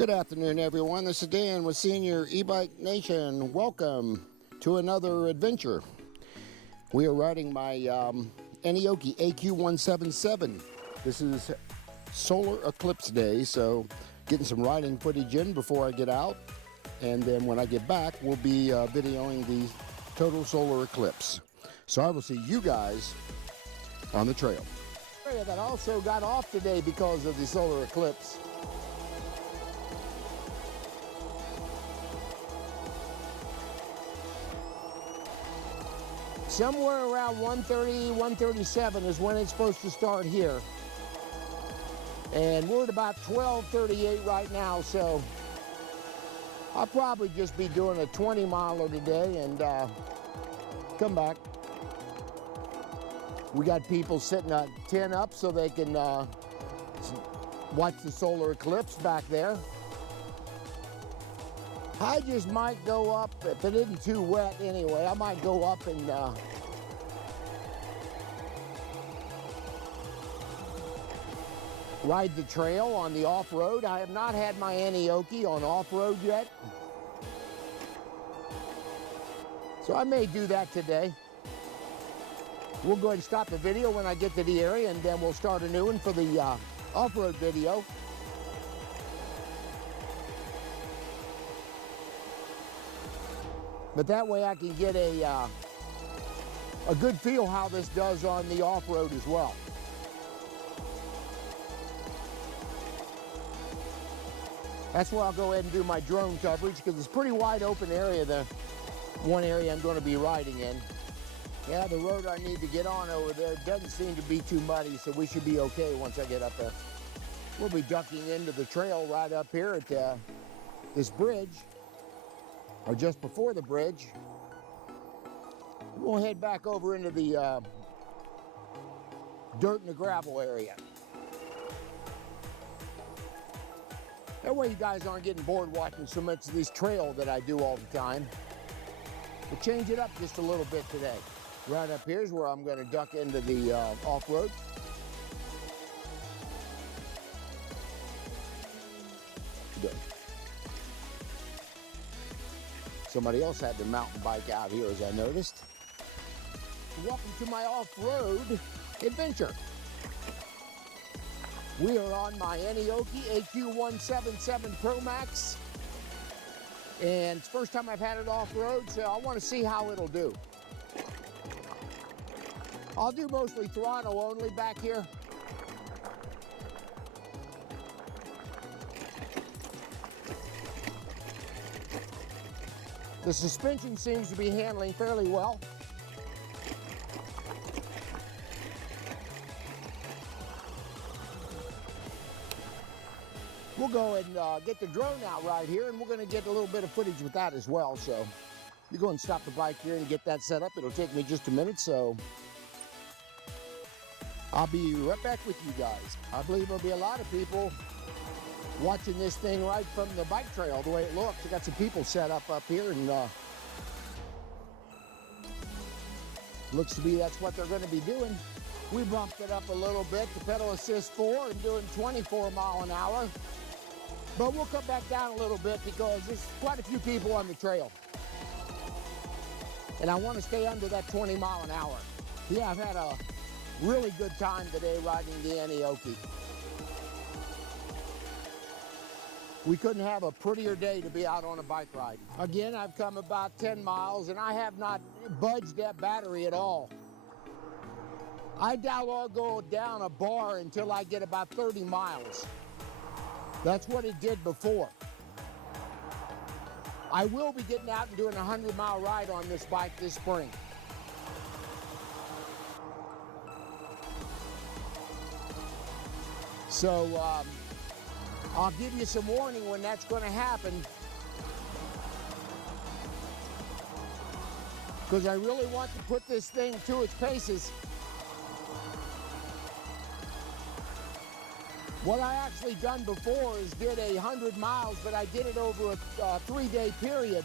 Good afternoon, everyone. This is Dan with Senior E-Bike Nation. Welcome to another adventure. We are riding my Aniioki AQ177. This is Solar Eclipse Day, so getting some riding footage in before I get out. And then when I get back, we'll be videoing the total solar eclipse. So I will see you guys on the trail. That also got off today because of the solar eclipse. Somewhere around 1:30, 1:37 is when it's supposed to start here. And we're at about 12:38 right now, so I'll probably just be doing a 20-miler today and come back. We got people setting a tent up so they can watch the solar eclipse back there. I just might go up, if it isn't too wet anyway, I might go up and ride the trail on the off-road. I have not had my Aniioki on off-road yet, so I may do that today. We'll go ahead and stop the video when I get to the area, and then we'll start a new one for the off-road video. But that way I can get a good feel how this does on the off-road as well. That's where I'll go ahead and do my drone coverage, because it's a pretty wide open area, the one area I'm going to be riding in. Yeah, the road I need to get on over there doesn't seem to be too muddy, so we should be okay once I get up there. We'll be ducking into the trail right up here at this bridge, or just before the bridge. We'll head back over into the dirt and the gravel area. That way you guys aren't getting bored watching so much of this trail that I do all the time. We'll change it up just a little bit today. Right up here is where I'm going to duck into the off-road. Good. Somebody else had their mountain bike out here, as I noticed. Welcome to my off-road adventure. We are on my Aniioki AQ177 Promax, and it's the first time I've had it off-road, so I want to see how it'll do. I'll do mostly throttle only back here. The suspension seems to be handling fairly well. We'll go and get the drone out right here, and we're going to get a little bit of footage with that as well. So you go and stop the bike here and get that set up. It'll take me just a minute, so I'll be right back with you guys. I believe there'll be a lot of people watching this thing right from the bike trail, the way it looks. I got some people set up here, and looks to be that's what they're going to be doing. We bumped it up a little bit to pedal assist 4 and doing 24 mile an hour. But we'll come back down a little bit because there's quite a few people on the trail. And I want to stay under that 20 mile an hour. Yeah, I've had a really good time today riding the Aniioki. We couldn't have a prettier day to be out on a bike ride. Again, I've come about 10 miles and I have not budged that battery at all. I doubt I'll go down a bar until I get about 30 miles. That's what it did before. I will be getting out and doing a 100-mile ride on this bike this spring. So I'll give you some warning when that's going to happen, because I really want to put this thing to its paces. What I actually done before is did 100 miles, but I did it over a 3-day period.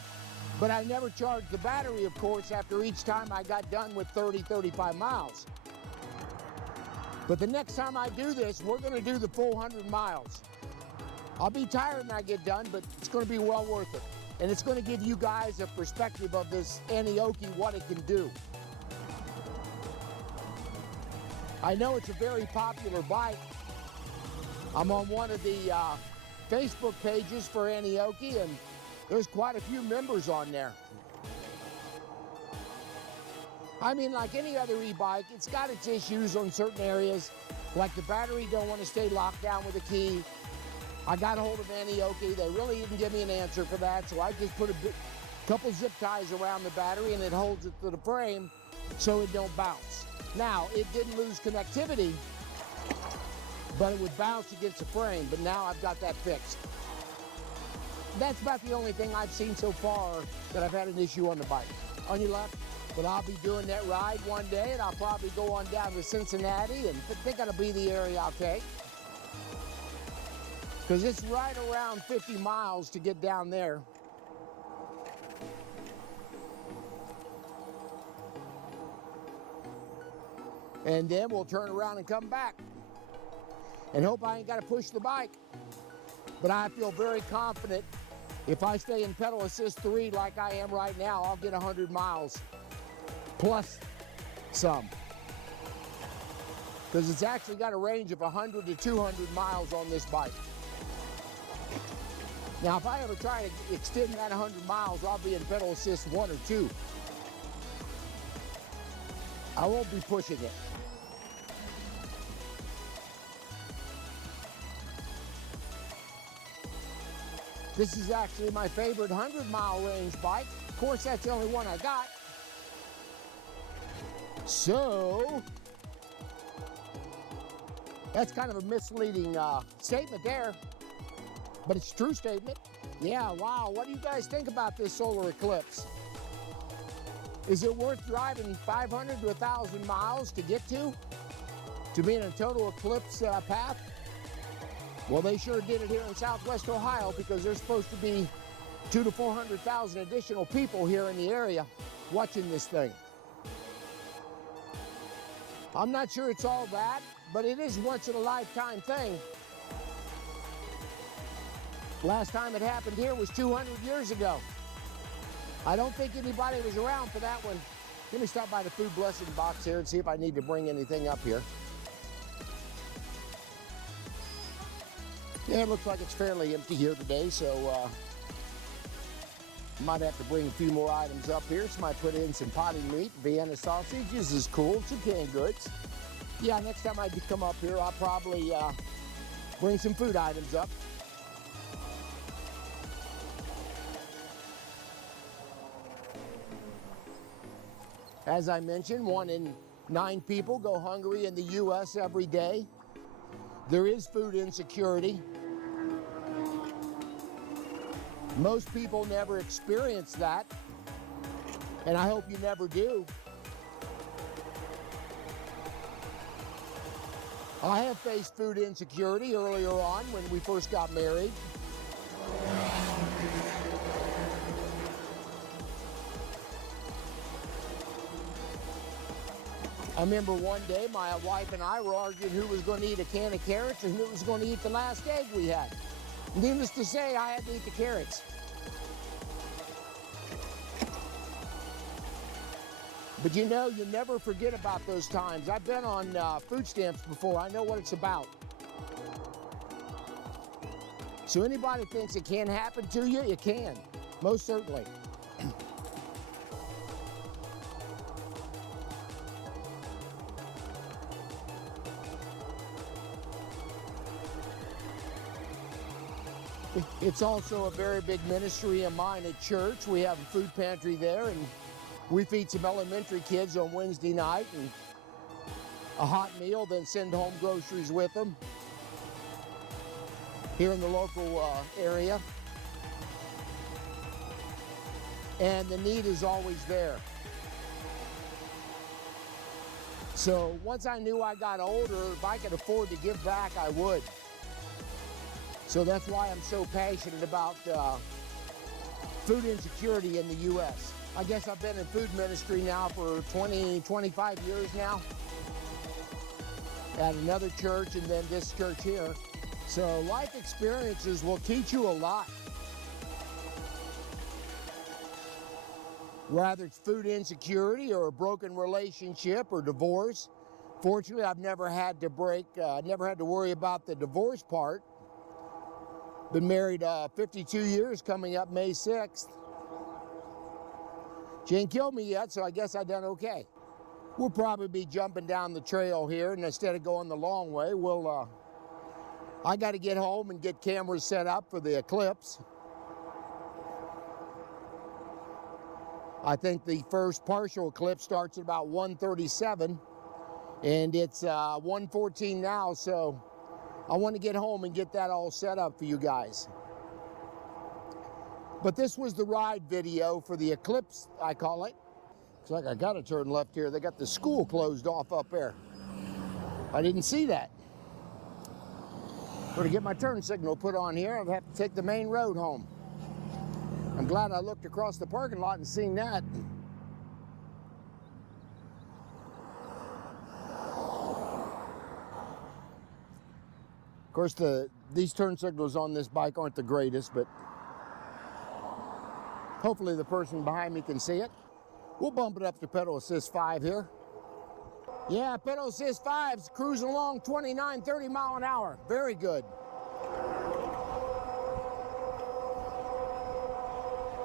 But I never charged the battery, of course, after each time I got done with 30, 35 miles. But the next time I do this, we're going to do the full 100 miles. I'll be tired when I get done, but it's going to be well worth it. And it's going to give you guys a perspective of this Aniioki, what it can do. I know it's a very popular bike. I'm on one of the Facebook pages for Aniioki, and there's quite a few members on there. I mean, like any other e-bike, it's got its issues on certain areas, like the battery don't want to stay locked down with a key. I got a hold of Aniioki. They really didn't give me an answer for that, so I just put a couple zip ties around the battery and it holds it to the frame so it don't bounce. Now, it didn't lose connectivity, but it would bounce against the frame, but now I've got that fixed. That's about the only thing I've seen so far that I've had an issue on the bike. On your left, but I'll be doing that ride one day, and I'll probably go on down to Cincinnati, and I think that'll be the area I'll take. Because it's right around 50 miles to get down there. And then we'll turn around and come back. And hope I ain't got to push the bike. But I feel very confident if I stay in pedal assist 3 like I am right now, I'll get 100 miles plus some. Because it's actually got a range of 100 to 200 miles on this bike. Now, if I ever try to extend that 100 miles, I'll be in pedal assist 1 or 2. I won't be pushing it. This is actually my favorite 100-mile range bike. Of course, that's the only one I got. So, that's kind of a misleading statement there, but it's a true statement. Yeah, wow, what do you guys think about this Solar Eclipse? Is it worth driving 500 to 1,000 miles to get to be in a total eclipse path? Well, they sure did it here in Southwest Ohio because there's supposed to be 200,000 to 400,000 additional people here in the area watching this thing. I'm not sure it's all that, but it is once in a lifetime thing. Last time it happened here was 200 years ago. I don't think anybody was around for that one. Let me stop by the food blessing box here and see if I need to bring anything up here. Yeah, it looks like it's fairly empty here today, so might have to bring a few more items up here. So might put in some potted meat, Vienna sausages is cool, some canned goods. Yeah, next time I come up here, I'll probably bring some food items up. As I mentioned, 1 in 9 people go hungry in the U.S. every day. There is food insecurity. Most people never experience that, and I hope you never do. I have faced food insecurity earlier on when we first got married. I remember one day my wife and I were arguing who was going to eat a can of carrots and who was going to eat the last egg we had. Needless to say, I had to eat the carrots. But you know, you never forget about those times. I've been on food stamps before. I know what it's about. So anybody thinks it can happen to you, it can. Most certainly. It's also a very big ministry of mine at church. We have a food pantry there, and we feed some elementary kids on Wednesday night and a hot meal, then send home groceries with them here in the local area. And the need is always there. So once I knew I got older, if I could afford to give back, I would. So that's why I'm so passionate about food insecurity in the U.S. I guess I've been in food ministry now for 25 years now. At another church and then this church here. So life experiences will teach you a lot. Whether it's food insecurity or a broken relationship or divorce. Fortunately, I've never had to never had to worry about the divorce part. Been married 52 years, coming up May 6th. She ain't killed me yet, so I guess I done okay. We'll probably be jumping down the trail here, and instead of going the long way, I got to get home and get cameras set up for the eclipse. I think the first partial eclipse starts at about 1:37, and it's 1:14 now, so I want to get home and get that all set up for you guys. But this was the ride video for the eclipse, I call it. Looks like I got to turn left here. They got the school closed off up there. I didn't see that. To get my turn signal put on here, I'll have to take the main road home. I'm glad I looked across the parking lot and seen that. Of course, these turn signals on this bike aren't the greatest, but hopefully the person behind me can see it. We'll bump it up to pedal assist 5 here. Yeah, pedal assist 5's cruising along 29, 30 mile an hour. Very good.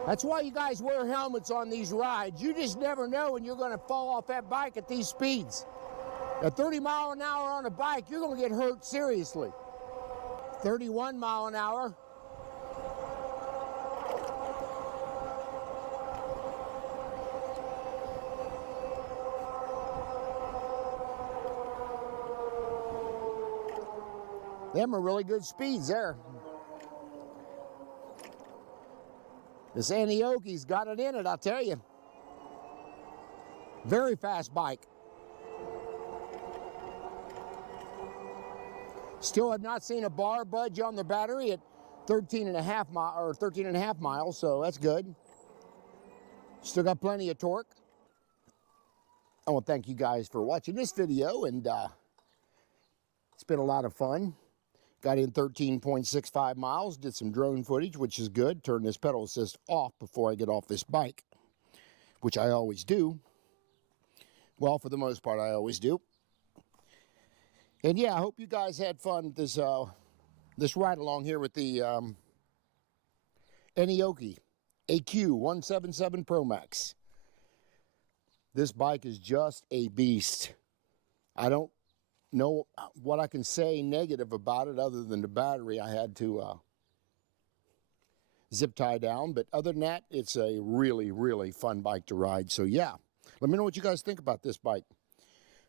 That's why you guys wear helmets on these rides. You just never know when you're going to fall off that bike at these speeds. At 30 mile an hour on a bike, you're going to get hurt seriously. 31 mile an hour. Them are really good speeds there. This Aniioki's got it in it, I'll tell you. Very fast bike. Still have not seen a bar budge on the battery at 13.5 miles, so that's good. Still got plenty of torque. I want to thank you guys for watching this video, and it's been a lot of fun. Got in 13.65 miles, did some drone footage, which is good. Turned this pedal assist off before I get off this bike, which I always do. Well, for the most part, I always do. And yeah, I hope you guys had fun with this ride along here with the Aniioki AQ177 Promax. This bike is just a beast. I don't know what I can say negative about it other than the battery I had to zip tie down. But other than that, it's a really, really fun bike to ride. So yeah, let me know what you guys think about this bike.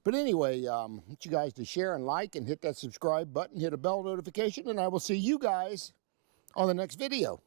But anyway, I want you guys to share and like and hit that subscribe button, hit a bell notification, and I will see you guys on the next video.